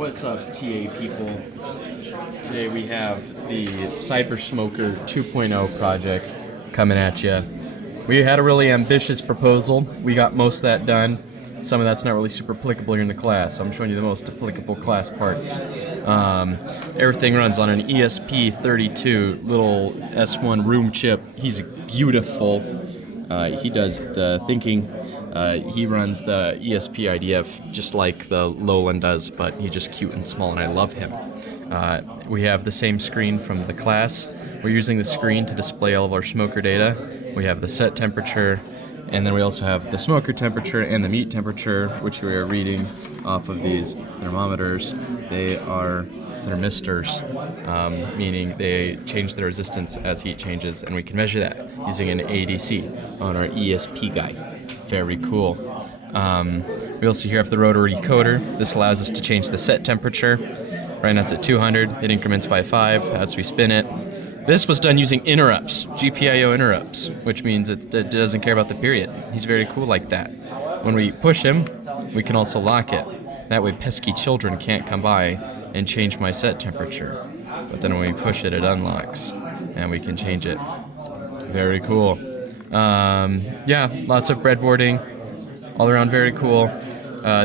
What's up, TA people? Today we have the CYBERSMOKER 2.0 project coming at you. We had a really ambitious proposal. We got most of that done. Some of that's not really super applicable here in the class. I'm showing you the most applicable class parts. Everything runs on an ESP32 little S1 room chip. He's beautiful. He does the thinking. He runs the ESP IDF just like the Lowland does, but he's just cute and small, and I love him. We have the same screen from the class. We're using the screen to display all of our smoker data. We have the set temperature, and then we also have the smoker temperature and the meat temperature, which we are reading off of these thermometers. They are thermistors, meaning they change the resistance as heat changes, and we can measure that using an ADC on our ESP guy. Very cool. We also here have the rotary decoder. This allows us to change the set temperature. Right now it's at 200. It increments by 5 as we spin it. This was done using interrupts, GPIO interrupts, which means it doesn't care about the period. He's very cool like that. When we push him, we can also lock it. That way pesky children can't come by and change my set temperature. But then when we push it, it unlocks, and we can change it. Very cool. Yeah, lots of breadboarding, all around very cool.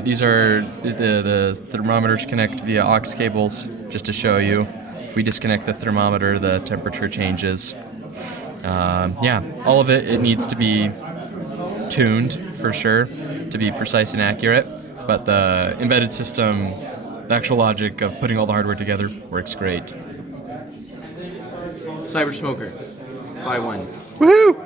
These are the thermometers connect via aux cables, just to show you. If we disconnect the thermometer, the temperature changes. Yeah, all of it needs to be tuned for sure to be precise and accurate, but the embedded system, the actual logic of putting all the hardware together works great. CYBERSMOKER, buy one. Woohoo!